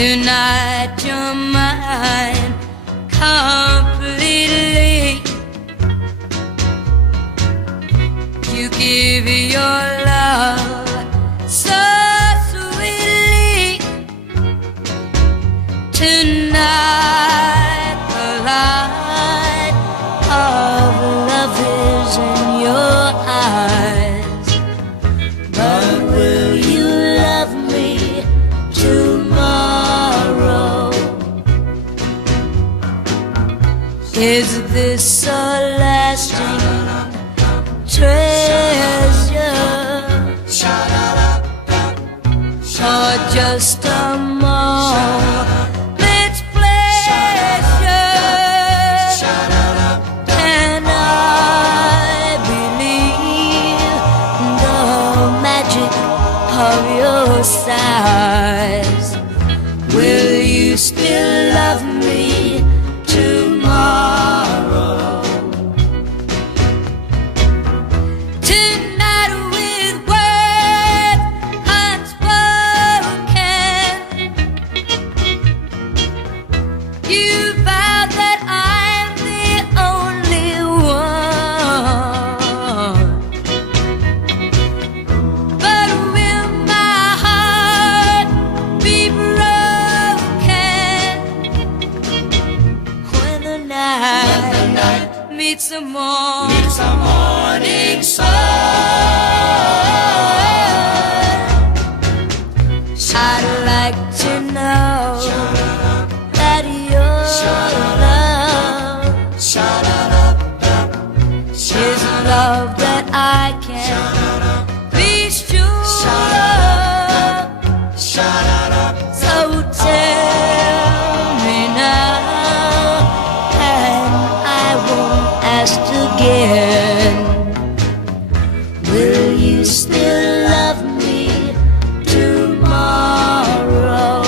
Tonight you're mine completely. You give your love so sweetly. Tonight the light of love is in your eyes. But will you love me tomorrow? Is this a lasting treasure, or just a moment's pleasure? Can I believe the magic of your sighs? Will you still love me tomorrow? Tonight with words unspoken, you vow that I'm the only one. But will my heart be broken when the night meets the morning sun? I'd like to know that your love is love that I can be sure of. So tell me now, and I won't ask again. Will you still love me tomorrow?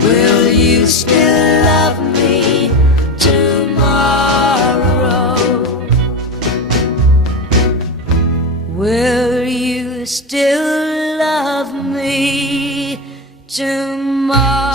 Will you still love me tomorrow? Will you still love me tomorrow?